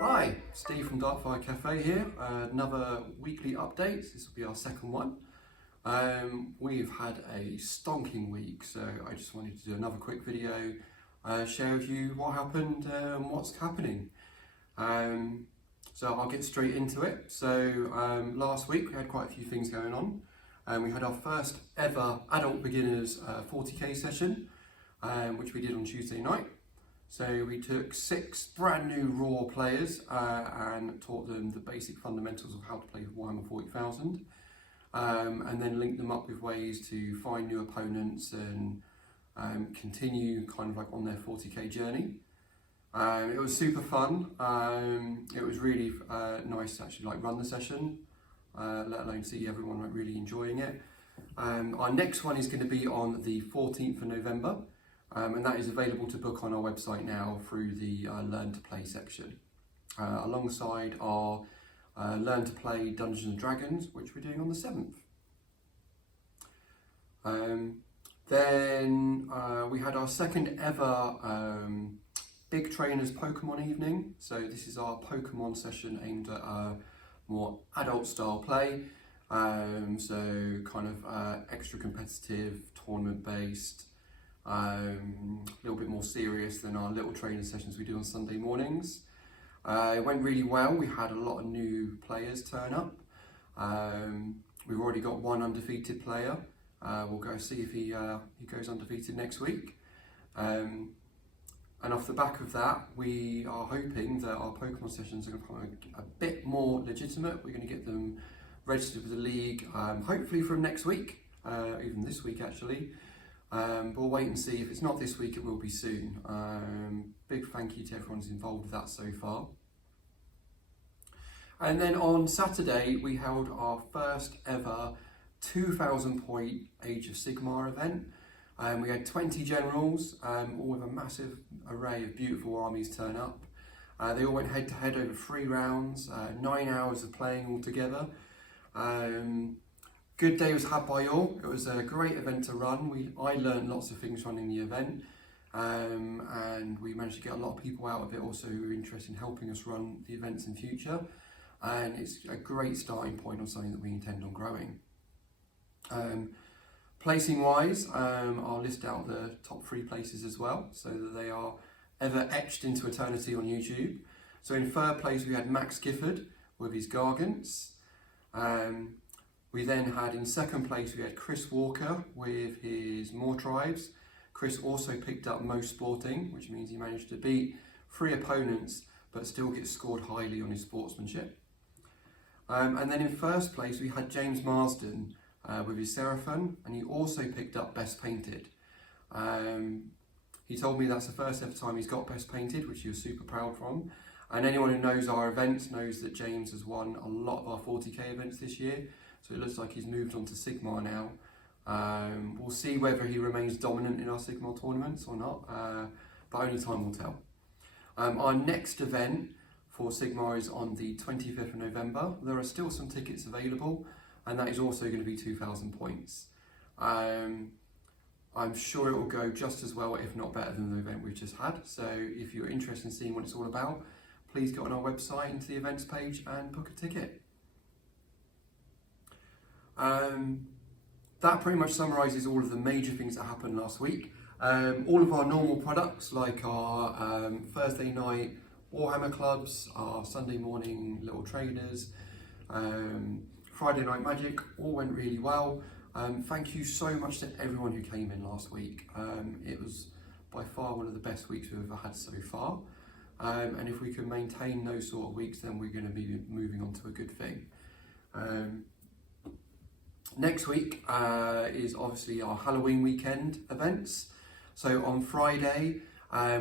Hi, Steve from Darkfire Cafe here. Another weekly update. This will be our second one. We've had a stonking week, so I just wanted to do another quick video, share with you what happened and what's happening. So I'll get straight into it. So last week we had quite a few things going on. We had our first ever adult beginners 40k session, which we did on Tuesday night. So we took 6 brand new raw players and taught them the basic fundamentals of how to play Warhammer 40,000, and then linked them up with ways to find new opponents and continue kind of like on their 40k journey. It was super fun. It was really nice to actually like run the session, let alone see everyone like really enjoying it. Our next one is going to be on the 14th of November. And that is available to book on our website now through the Learn to Play section, alongside our Learn to Play Dungeons & Dragons, which we're doing on the 7th. Then we had our second ever Big Trainers Pokemon evening. So this is our Pokemon session aimed at more adult style play. So kind of extra competitive, tournament based. A little bit more serious than our little training sessions we do on Sunday mornings. It went really well. We had a lot of new players turn up. We've already got one undefeated player. We'll go see if he goes undefeated next week. And off the back of that, we are hoping that our Pokemon sessions are going to become a bit more legitimate. We're going to get them registered with the league, hopefully from next week, even this week actually. But we'll wait and see. If it's not this week, it will be soon. Big thank you to everyone who's involved with that so far. And then on Saturday, we held our first ever 2,000 point Age of Sigmar event. We had 20 generals, all with a massive array of beautiful armies turn up. They all went head to head over 3 rounds, 9 hours of playing all together. Good day was had by all. It was a great event to run. I learned lots of things running the event, and we managed to get a lot of people out of it also who were interested in helping us run the events in future. And it's a great starting point on something that we intend on growing. Placing wise, I'll list out the top 3 places as well, so that they are ever etched into eternity on YouTube. So in 3rd place we had Max Gifford with his Gargants. We then had in 2nd place, we had Chris Walker with his More Tribes. Chris also picked up Most Sporting, which means he managed to beat 3 opponents, but still get scored highly on his sportsmanship. And then in 1st place, we had James Marsden with his Seraphon, and he also picked up Best Painted. He told me that's the first ever time he's got Best Painted, which he was super proud from. And anyone who knows our events knows that James has won a lot of our 40k events this year. So it looks like he's moved on to Sigmar now. We'll see whether he remains dominant in our Sigmar tournaments or not, but only time will tell. Our next event for Sigmar is on the 25th of November. There are still some tickets available, and that is also going to be 2,000 points. I'm sure it will go just as well, if not better than the event we've just had. So if you're interested in seeing what it's all about, please go on our website into the events page and book a ticket. That pretty much summarises all of the major things that happened last week. All of our normal products, like our Thursday night Warhammer clubs, our Sunday morning little trainers, Friday night magic, all went really well. Thank you so much to everyone who came in last week. It was by far one of the best weeks we've ever had so far. And if we can maintain those sort of weeks, then we're going to be moving on to a good thing. Next week is obviously our Halloween weekend events. So on Friday,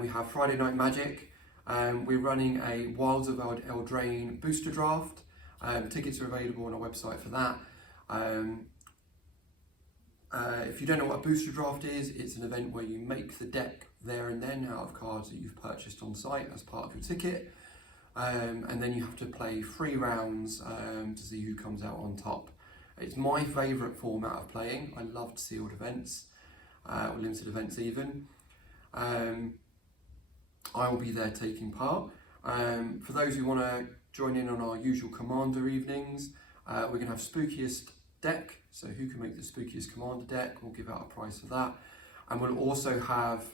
we have Friday Night Magic. We're running a Wilds of Eldraine booster draft. Tickets are available on our website for that. If you don't know what a booster draft is, it's an event where you make the deck there and then out of cards that you've purchased on site as part of your ticket. And then you have to play 3 rounds to see who comes out on top. It's my favourite format of playing. I loved sealed events, or limited events even. I will be there taking part. For those who want to join in on our usual Commander evenings, we're going to have Spookiest Deck, so who can make the spookiest Commander deck, we'll give out a prize for that. And we'll also have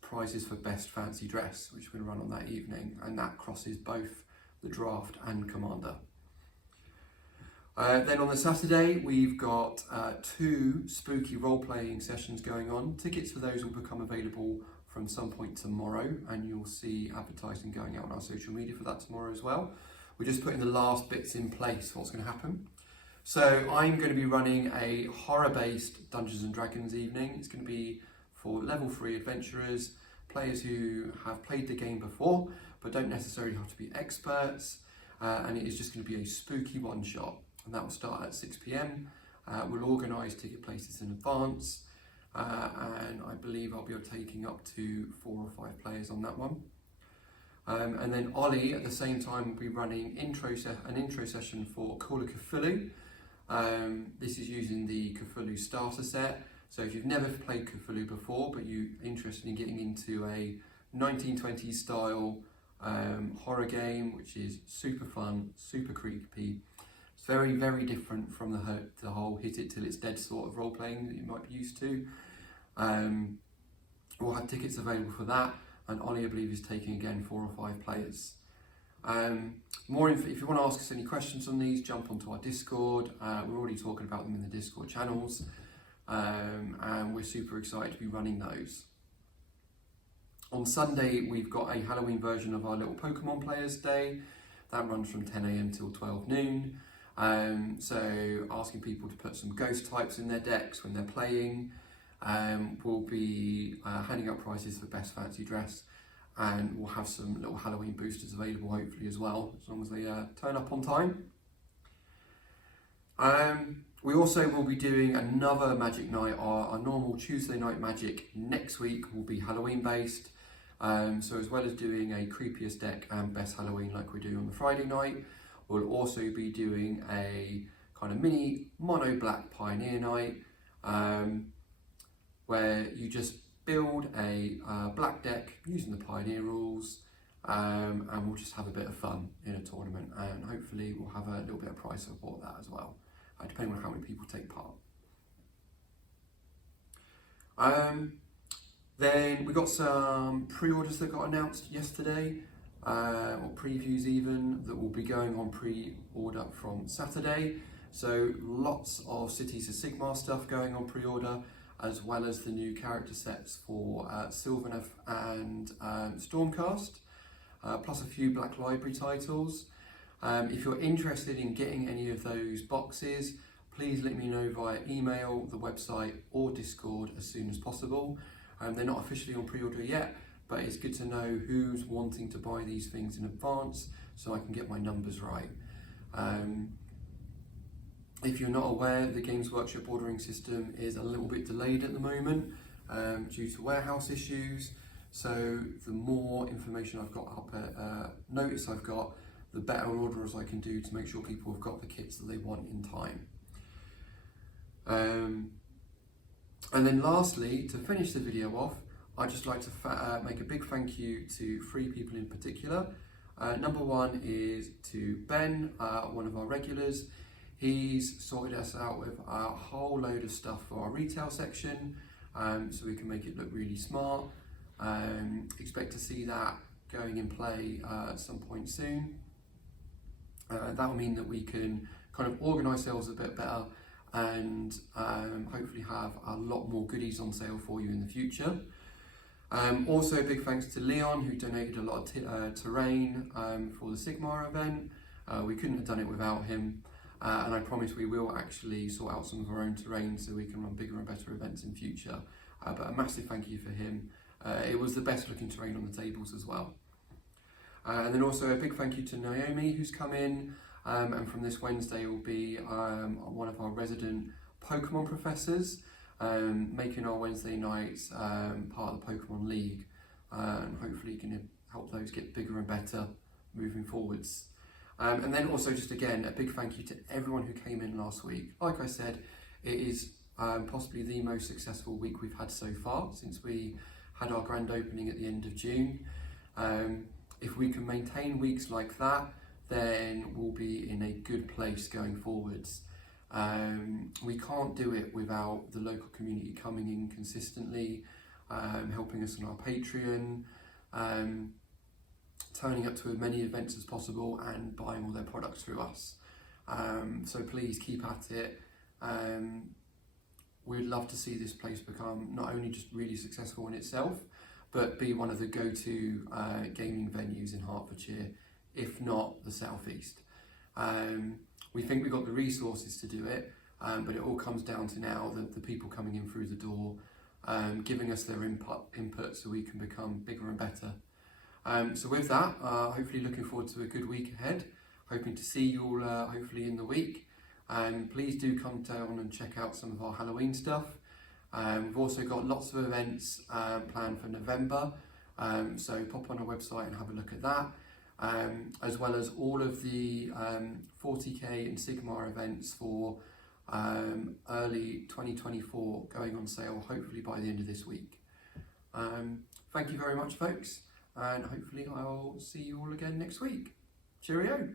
prizes for Best Fancy Dress, which we're going to run on that evening, and that crosses both the Draft and Commander. Then on the Saturday, we've got 2 spooky role-playing sessions going on. Tickets for those will become available from some point tomorrow, and you'll see advertising going out on our social media for that tomorrow as well. We're just putting the last bits in place for what's going to happen. So I'm going to be running a horror-based Dungeons & Dragons evening. It's going to be for level 3 adventurers, players who have played the game before, but don't necessarily have to be experts. And it is just going to be a spooky one-shot. And that will start at 6 p.m. We'll organise ticket places in advance, and I believe I'll be taking up to 4 or 5 players on that one. And then Ollie, at the same time, will be running an intro session for Call of Cthulhu. This is using the Cthulhu starter set. So if you've never played Cthulhu before, but you're interested in getting into a 1920s style horror game, which is super fun, super creepy. It's very, very different from the whole hit it till it's dead sort of role playing that you might be used to. We'll have tickets available for that, and Ollie, I believe, is taking again 4 or 5 players. If you want to ask us any questions on these, jump onto our Discord. We're already talking about them in the Discord channels, and we're super excited to be running those. On Sunday, we've got a Halloween version of our little Pokemon Players Day. That runs from 10 a.m. till 12 noon. So asking people to put some ghost types in their decks when they're playing. We'll be handing out prizes for Best Fancy Dress, and we'll have some little Halloween boosters available hopefully as well, as long as they turn up on time. We also will be doing another Magic Night. Our normal Tuesday night Magic next week will be Halloween based. So as well as doing a creepiest deck and best Halloween like we do on the Friday night, we'll also be doing a kind of mini mono black Pioneer night, where you just build a black deck using the Pioneer rules, and we'll just have a bit of fun in a tournament, and hopefully we'll have a little bit of prize support that as well, depending on how many people take part. Then we got some pre-orders that got announced yesterday, or previews even, that will be going on pre-order from Saturday. So lots of Cities of Sigmar stuff going on pre-order, as well as the new character sets for Sylvaneth and Stormcast, plus a few Black Library titles. If you're interested in getting any of those boxes, please let me know via email, the website or Discord as soon as possible. They're not officially on pre-order yet, but it's good to know who's wanting to buy these things in advance so I can get my numbers right. If you're not aware, the Games Workshop ordering system is a little bit delayed at the moment due to warehouse issues. So the more information I've got up, notice I've got, the better orders I can do to make sure people have got the kits that they want in time. And then lastly, to finish the video off, I'd just like to make a big thank you to 3 people in particular. Number 1 is to Ben, one of our regulars. He's sorted us out with a whole load of stuff for our retail section, so we can make it look really smart. Expect to see that going in play at some point soon. That will mean that we can kind of organise ourselves a bit better, and hopefully have a lot more goodies on sale for you in the future. Also, big thanks to Leon, who donated a lot of terrain for the Sigmar event. We couldn't have done it without him, and I promise we will actually sort out some of our own terrain so we can run bigger and better events in future. But a massive thank you for him. It was the best looking terrain on the tables as well. And then also a big thank you to Naomi, who's come in, and from this Wednesday will be one of our resident Pokemon professors, making our Wednesday nights part of the Pokemon League, and hopefully can help those get bigger and better moving forwards. And then also just again, a big thank you to everyone who came in last week. Like I said, it is possibly the most successful week we've had so far since we had our grand opening at the end of June. If we can maintain weeks like that, then we'll be in a good place going forwards. We can't do it without the local community coming in consistently, helping us on our Patreon, turning up to as many events as possible and buying all their products through us. So please keep at it. We'd love to see this place become not only just really successful in itself, but be one of the go-to gaming venues in Hertfordshire, if not the South East. We think we've got the resources to do it, but it all comes down to now the people coming in through the door, giving us their input so we can become bigger and better. So with that, hopefully looking forward to a good week ahead, hoping to see you all hopefully in the week. Please do come down and check out some of our Halloween stuff. We've also got lots of events planned for November, so pop on our website and have a look at that, as well as all of the 40k and Sigmar events for early 2024 going on sale hopefully by the end of this week. Thank you very much, folks, and hopefully I'll see you all again next week. Cheerio!